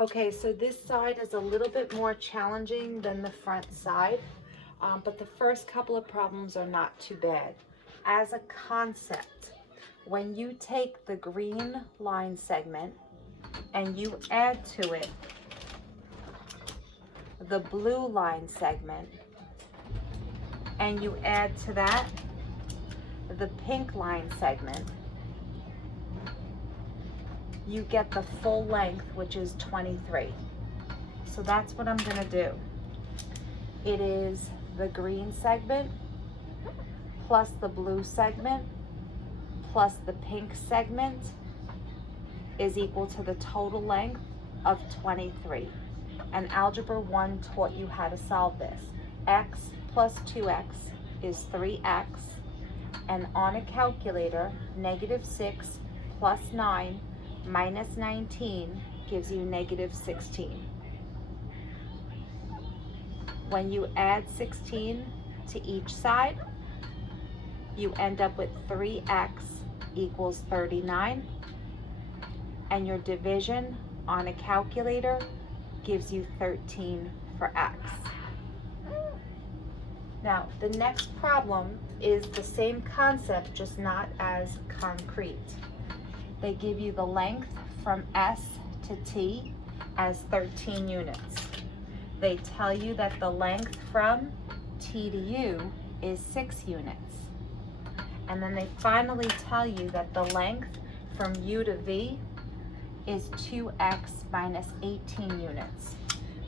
Okay, so this side is a little bit more challenging than the front side, but the first couple of problems are not too bad. As a concept, when you take the green line segment and you add to it the blue line segment, and you add to that the pink line segment, you get the full length, which is 23. So that's what I'm gonna do. It is the green segment plus the blue segment plus the pink segment is equal to the total length of 23. And Algebra 1 taught you how to solve this. X plus 2x is 3x, and on a calculator, -6 plus 9 minus 19 gives you -16. When you add 16 to each side, you end up with 3x equals 39, and your division on a calculator gives you 13 for x. Now, the next problem is the same concept, just not as concrete. They give you the length from S to T as 13 units. They tell you that the length from T to U is 6 units. And then they finally tell you that the length from U to V is 2x minus 18 units.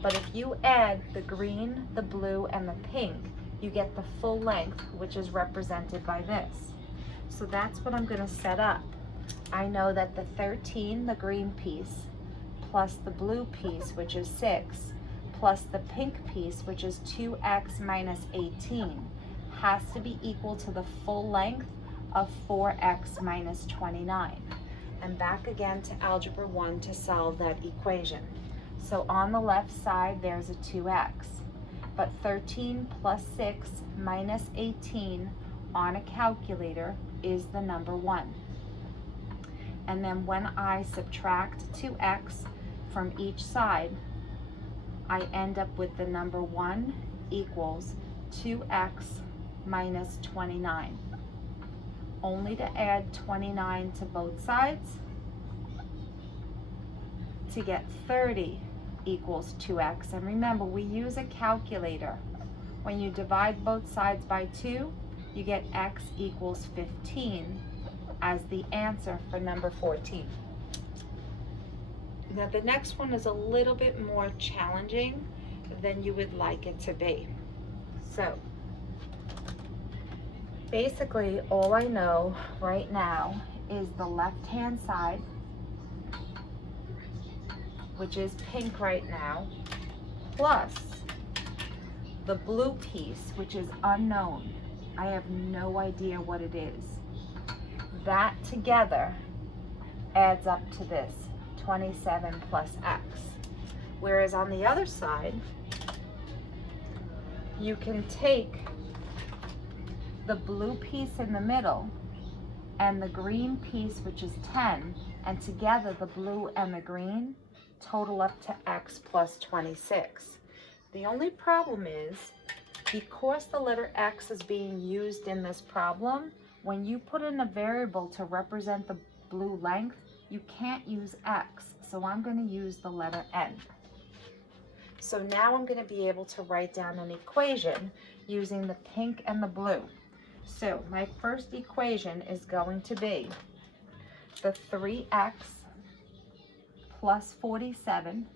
But if you add the green, the blue, and the pink, you get the full length, which is represented by this. So that's what I'm going to set up. I know that the 13, the green piece, plus the blue piece, which is 6, plus the pink piece, which is 2x minus 18, has to be equal to the full length of 4x minus 29. And back again to Algebra 1 to solve that equation. So on the left side, there's a 2x. But 13 plus 6 minus 18 on a calculator is the number 1. And then when I subtract 2x from each side, I end up with the number 1 equals 2x minus 29. Only to add 29 to both sides to get 30 equals 2x. And remember, we use a calculator. When you divide both sides by 2, you get x equals 15 as the answer for number 14. Now the next one is a little bit more challenging than you would like it to be. So basically all I know right now is the left-hand side, which is pink right now, plus the blue piece, which is unknown. I have no idea what it is. That together adds up to this, 27 plus x. Whereas on the other side, you can take the blue piece in the middle and the green piece, which is 10, and together the blue and the green total up to x plus 26. The only problem is, because the letter x is being used in this problem, when you put in a variable to represent the blue length, you can't use x, so I'm going to use the letter n. So now I'm going to be able to write down an equation using the pink and the blue. So my first equation is going to be the 3x plus 47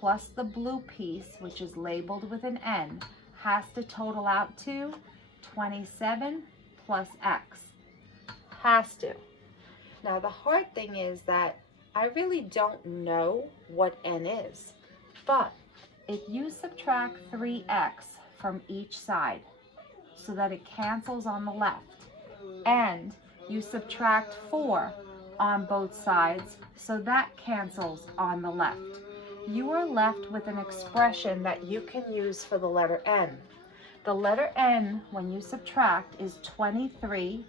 plus the blue piece, which is labeled with an n, has to total out to 27 plus x. Has to. Now the hard thing is that I really don't know what n is, but if you subtract 3x from each side so that it cancels on the left, and you subtract 4 on both sides so that cancels on the left, you are left with an expression that you can use for the letter n. The letter n, when you subtract, is 23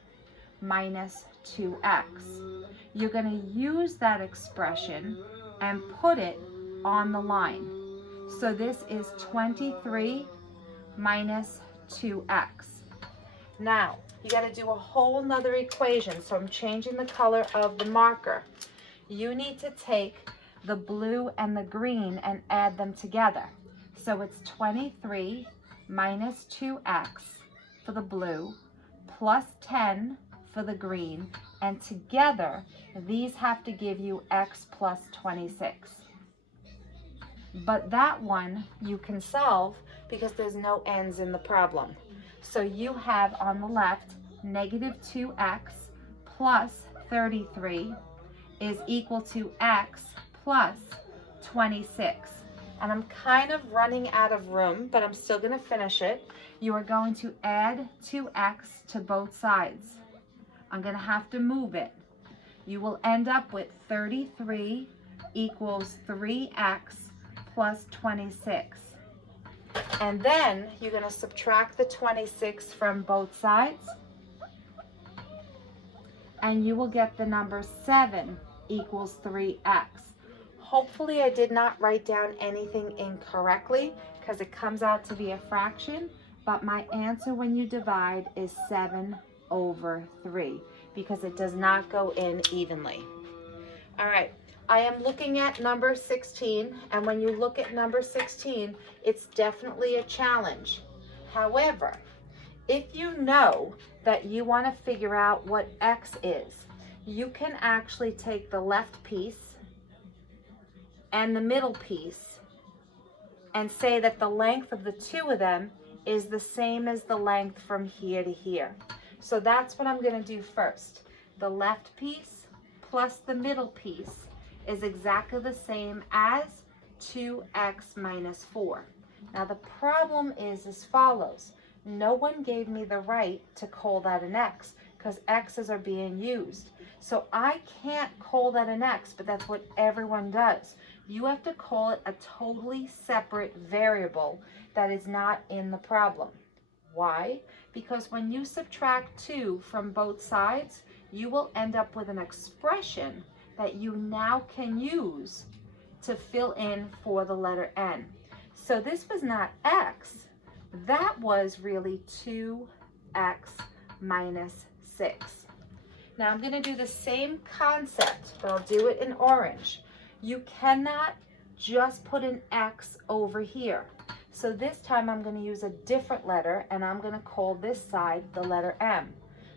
minus 2x. You're going to use that expression and put it on the line. So this is 23 minus 2x. Now, you got to do a whole nother equation. So I'm changing the color of the marker. You need to take the blue and the green and add them together. So it's 23 minus 2x for the blue plus 10 for the green, and together these have to give you x plus 26. But that one you can solve because there's no n's in the problem. So you have on the left negative 2x plus 33 is equal to x plus 26. And I'm kind of running out of room, but I'm still going to finish it. You are going to add 2x to both sides. I'm going to have to move it. You will end up with 33 equals 3x plus 26. And then you're going to subtract the 26 from both sides. And you will get the number 7 equals 3x. Hopefully I did not write down anything incorrectly because it comes out to be a fraction, but my answer when you divide is 7 over 3 because it does not go in evenly. All right, I am looking at number 16, and when you look at number 16, it's definitely a challenge. However, if you know that you want to figure out what x is, you can actually take the left piece and the middle piece and say that the length of the two of them is the same as the length from here to here. So that's what I'm going to do first. The left piece plus the middle piece is exactly the same as 2x minus 4. Now the problem is as follows. No one gave me the right to call that an x because x's are being used. So I can't call that an x, but that's what everyone does. You have to call it a totally separate variable that is not in the problem. Why? Because when you subtract 2 from both sides, you will end up with an expression that you now can use to fill in for the letter n. So this was not x, that was really 2x minus 6. Now I'm going to do the same concept, but I'll do it in orange. You cannot just put an x over here. So this time I'm going to use a different letter, and I'm going to call this side the letter m.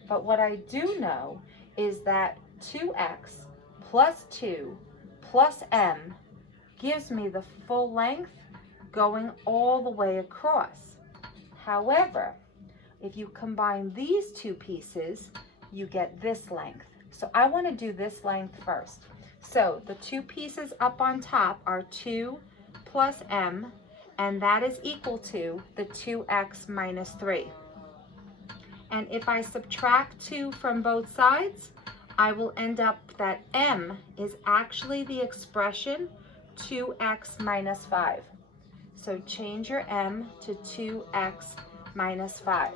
But what I do know is that 2x plus 2 plus m gives me the full length going all the way across. However, if you combine these two pieces, you get this length. So I want to do this length first. So the two pieces up on top are 2 plus m, and that is equal to the 2x minus 3. And if I subtract 2 from both sides, I will end up that m is actually the expression 2x minus 5. So change your m to 2x minus 5.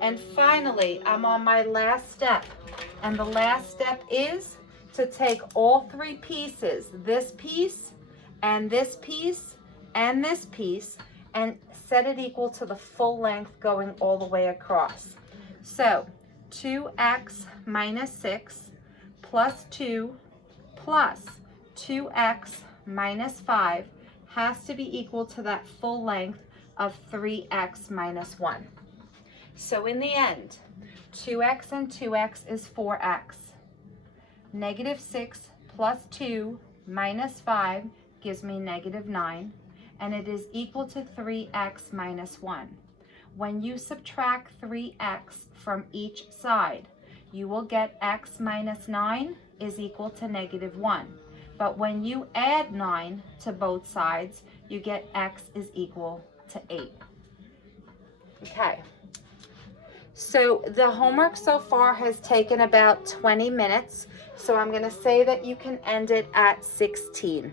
And finally, I'm on my last step. And the last step is to take all three pieces, this piece, and this piece, and this piece, and set it equal to the full length going all the way across. So 2x minus 6 plus 2 plus 2x minus 5 has to be equal to that full length of 3x minus 1. So in the end, 2x and 2x is 4x. Negative 6 plus 2 minus 5 gives me negative 9, and it is equal to 3x minus 1. When you subtract 3x from each side, you will get x minus 9 is equal to negative 1. But when you add 9 to both sides, you get x is equal to 8. Okay. So the homework so far has taken about 20 minutes. So I'm going to say that you can end it at 16.